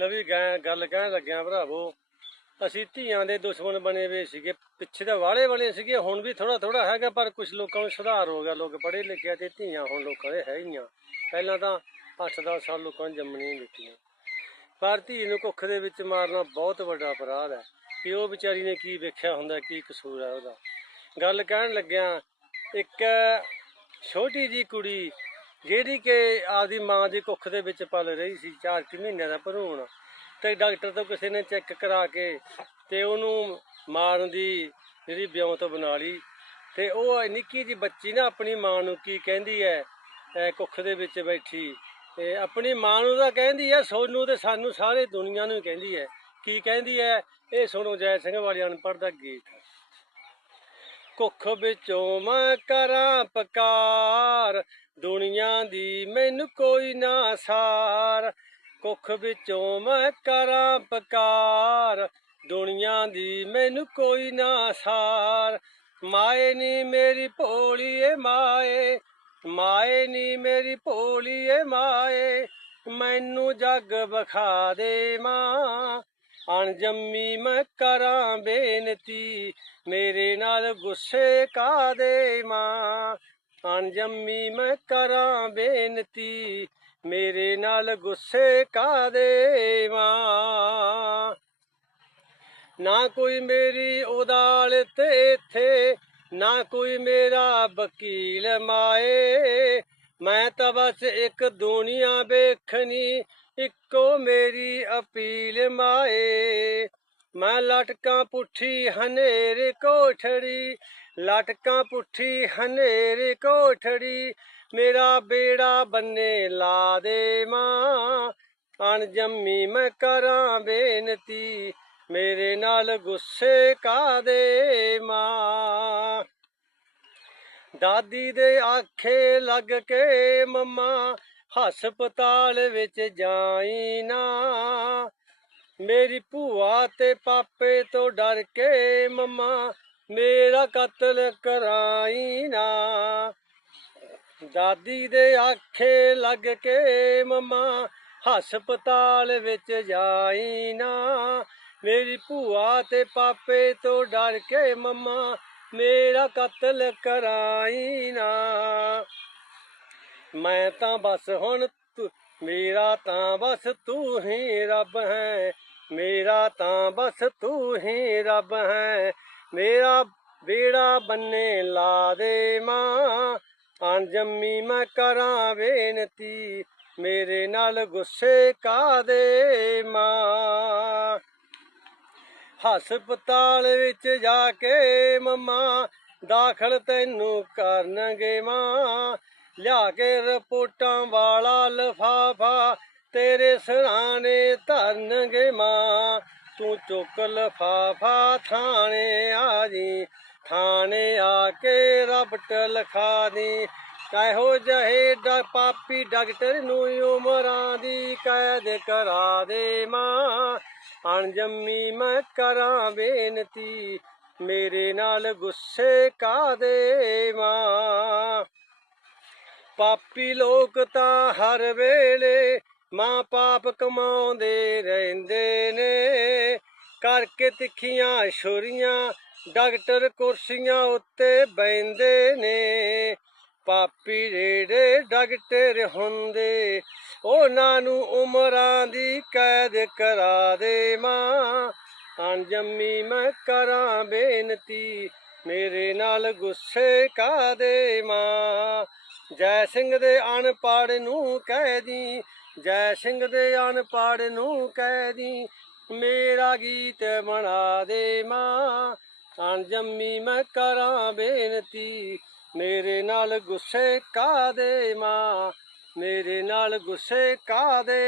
ਲੈ ਵੀ ਗੱਲ ਕਹਿਣ ਲੱਗਿਆ ਭਰਾਵੋ, ਅਸੀਂ ਧੀਆਂ ਦੇ ਦੁਸ਼ਮਣ ਬਣੇ ਹੋਏ ਸੀਗੇ, ਪਿੱਛੇ ਤਾਂ ਵਾਲੇ ਬਣੇ ਸੀਗੇ, ਹੁਣ ਵੀ ਥੋੜਾ ਥੋੜਾ ਹੈਗਾ, ਪਰ ਕੁਝ ਲੋਕਾਂ ਨੂੰ ਸੁਧਾਰ ਹੋ ਗਿਆ, ਲੋਕ ਪੜ੍ਹੇ ਲਿਖੇ ਤੇ ਧੀਆਂ ਹੁਣ ਲੋਕਾਂ ਦੇ ਹੈ ਹੀ ਆ। ਪਹਿਲਾਂ ਤਾਂ 8-10 ਸਾਲ ਲੋਕਾਂ ਨੂੰ ਜੰਮਣੀਆਂ ਦਿੱਤੀਆਂ ਪਰ ਧੀ ਨੂੰ ਕੁੱਖ ਦੇ ਵਿੱਚ ਮਾਰਨਾ ਬਹੁਤ ਵੱਡਾ ਅਪਰਾਧ ਹੈ। ਕਿ ਉਹ ਵਿਚਾਰੀ ਨੇ ਕੀ ਵੇਖਿਆ ਹੁੰਦਾ, ਕੀ ਕਸੂਰ ਹੈ ਉਹਦਾ। ਗੱਲ ਕਹਿਣ ਲੱਗਿਆ, ਇੱਕ ਛੋਟੀ ਜੀ ਕੁੜੀ ਜਿਹੜੀ ਕਿ ਆਪਦੀ ਮਾਂ ਦੀ ਕੁੱਖ ਦੇ ਵਿੱਚ ਪਲ ਰਹੀ ਸੀ 4 ਕਿ ਮਹੀਨਿਆਂ ਦਾ ਭਰੂਣ। ਤੇ ਡਾਕਟਰ ਤੋਂ ਕਿਸੇ ਨੇ ਚੈੱਕ ਕਰਾ ਕੇ ਤੇ ਉਹਨੂੰ ਮਾਰਨ ਦੀ ਜਿਹੜੀ ਵਿਉਂਤ ਬਣਾ ਲਈ। ਤੇ ਉਹ ਨਿੱਕੀ ਜੀ ਬੱਚੀ ਨਾ ਆਪਣੀ ਮਾਂ ਨੂੰ ਕੀ ਕਹਿੰਦੀ ਹੈ ਕੁੱਖ ਦੇ ਵਿੱਚ ਬੈਠੀ। ਤੇ ਆਪਣੀ ਮਾਂ ਨੂੰ ਤਾਂ ਕਹਿੰਦੀ ਹੈ, ਸੋਨੂੰ ਤੇ ਸਾਨੂੰ ਸਾਰੇ ਦੁਨੀਆ ਨੂੰ ਹੀ ਕਹਿੰਦੀ ਹੈ। ਕੀ ਕਹਿੰਦੀ ਹੈ, ਇਹ ਸੁਣੋ ਜੈ ਸਿੰਘ ਵਾਲੀ ਅਨਪੜ੍ਹ ਦਾ ਗੀਤ ਕੁੱਖ ਵਿੱਚੋਂ ਮੈਂ ਕਰਾਂ ਪਕਾਰ। ਦੁਨੀਆ ਦੀ ਮੈਨੂੰ ਕੋਈ ਨਾ ਸਾਰ। ਕੁੱਖ ਵਿੱਚੋਂ ਮੈਂ ਕਰਾਂ ਪਕਾਰ। ਦੁਨੀਆ ਦੀ ਮੈਨੂੰ ਕੋਈ ਨਾ ਸਾਰ। ਮਾਏ ਨੀ ਮੇਰੀ ਭੋਲੀ ਏ ਮਾਏ। ਮਾਏ ਨੀ ਮੇਰੀ ਭੋਲੀ ਏ ਮਾਏ। ਮੈਨੂੰ ਜੱਗ ਵਿਖਾ ਦੇ ਮਾਂ। ਅਣਜੰਮੀ ਮੈਂ ਕਰਾਂ ਬੇਨਤੀ। ਮੇਰੇ ਨਾਲ ਗੁੱਸੇ ਕਾਦੇ ਮਾਂ? ਅਣਜੰਮੀ ਮੈਂ ਕਰਾਂ ਬੇਨਤੀ, ਮੇਰੇ ਨਾਲ ਗੁੱਸੇ ਕਾਦੇ ਮਾਂ? ਨਾ ਕੋਈ ਮੇਰੀ ਉਦਾਲ ਤੇ ਇੱਥੇ, ਨਾ ਕੋਈ ਮੇਰਾ ਵਕੀਲ ਮਾਏ। ਮੈਂ ਤਾਂ ਬਸ ਇੱਕ ਦੁਨੀਆ ਵੇਖਣੀ, ਇੱਕੋ ਮੇਰੀ ਅਪੀਲ ਮਾਏ। ਮੈਂ ਲਟਕਾਂ ਪੁੱਠੀ ਹਨੇਰੇ ਕੋਠੜੀ, ਲਟਕਾਂ ਪੁੱਠੀ ਹਨੇਰੇ ਕੋਠੜੀ, ਮੇਰਾ ਬੇੜਾ ਬੰਨੇ ਲਾ ਦੇ ਮਾਂ। ਅਣਜੰਮੀ ਮੈਂ ਕਰਾਂ ਬੇਨਤੀ, ਮੇਰੇ ਨਾਲ ਗੁੱਸੇ ਕਾ ਦੇ ਮਾਂ। ਦਾਦੀ ਦੇ ਆਖੇ ਲੱਗ ਕੇ ਮੰਮਾ, ਹਸਪਤਾਲ ਵਿੱਚ ਜਾਈ ਨਾ। ਮੇਰੀ ਭੂਆ ਤੇ ਪਾਪੇ ਤੋਂ ਡਰ ਕੇ ਮੰਮਾ, ਮੇਰਾ ਕਤਲ ਕਰਾਈ ਨਾ। ਦਾਦੀ ਦੇ ਆਖੇ ਲੱਗ ਕੇ ਮੰਮਾ, ਹਸਪਤਾਲ ਵਿੱਚ ਜਾਈ ਨਾ। ਮੇਰੀ ਭੂਆ ਤੇ ਪਾਪੇ ਤੋਂ ਡਰ ਕੇ ਮੰਮਾ, ਮੇਰਾ ਕਤਲ ਕਰਾਈ ਨਾ। ਮੈਂ ਤਾਂ ਬਸ ਹੁਣ ਤੂੰ ਮੇਰਾ ਤਾਂ ਬਸ ਤੂੰ ਹੀ ਰੱਬ ਹੈ। ਮੇਰਾ ਤਾਂ ਬਸ ਤੂੰ ਹੀ ਰੱਬ ਹੈ। ਮੇਰਾ ਬੇੜਾ ਬੰਨੇ ਲਾ ਦੇ ਮਾਂ। ਅਣਜੰਮੀ ਮੈਂ ਕਰਾਂ ਬੇਨਤੀ। ਮੇਰੇ ਨਾਲ ਗੁੱਸੇ ਕਾ ਦੇ ਮਾਂ। ਹਸਪਤਾਲ ਵਿੱਚ ਜਾ ਕੇ ਮਮਾ ਦਾਖਲ ਤੈਨੂੰ ਕਰਨਗੇ ਮਾਂ। ਲਿਆ ਕੇ ਰਿਪੋਰਟਾਂ ਵਾਲਾ ਲਫਾਫਾ, ਤੇਰੇ ਸਰਾਣੇ ਧਰਨਗੇ ਮਾਂ। ਤੂੰ ਚੁੱਕ ਲਫਾਫਾ ਥਾਣੇ ਆ ਜੀ, ਥਾਣੇ ਆ ਕੇ ਰਬਟ ਲਿਖਾ ਦੀ। ਕਹੋ ਜਹੇ ਡ ਪਾਪੀ ਡਾਕਟਰ ਨੂੰ ਉਮਰਾਂ ਦੀ ਕੈਦ ਕਰਾ ਦੇ ਮਾਂ। ਅਣਜੰਮੀ ਮੈਂ ਕਰਾਂ ਬੇਨਤੀ, ਮੇਰੇ ਨਾਲ ਗੁੱਸੇ ਕਾਦੇ ਮਾਂ। ਪਾਪੀ ਲੋਕ ਤਾਂ ਹਰ ਵੇਲੇ ਮਾਂ ਪਾਪ ਕਮਾਉਂਦੇ ਰਹਿੰਦੇ ਨੇ। ਕਰਕੇ ਤਿੱਖੀਆਂ ਛੁਰੀਆਂ, ਡਾਕਟਰ ਕੁਰਸੀਆਂ ਉੱਤੇ ਬੈੰਦੇ ਨੇ। ਪਾਪੀ ਜਿਹੜੇ ਡਾਕਟਰ ਹੁੰਦੇ, ਉਹਨਾਂ ਨੂੰ ਉਮਰਾਂ ਦੀ ਕੈਦ ਕਰਾ ਦੇ ਮਾਂ। ਅਣਜੰਮੀ ਮੈਂ ਕਰਾਂ ਬੇਨਤੀ, ਮੇਰੇ ਨਾਲ ਗੁੱਸੇ ਕਾ ਦੇ ਮਾਂ। ਜੈ ਸਿੰਘ ਦੇ ਅਨਪੜ ਨੂੰ ਕਹਿ ਦੀ, ਜੈ ਸਿੰਘ ਦੇ ਅਨਪੜ੍ਹ ਨੂੰ ਕਹਿ ਦੀ, ਮੇਰਾ ਗੀਤ ਬਣਾ ਦੇ ਮਾਂ ਅਣਜੰਮੀ ਮੈਂ ਕਰਾਂ ਬੇਨਤੀ, ਮੇਰੇ ਨਾਲ ਗੁੱਸੇ ਕਾ ਦੇ ਮਾਂ, ਮੇਰੇ ਨਾਲ ਗੁੱਸੇ ਕਾ ਦੇ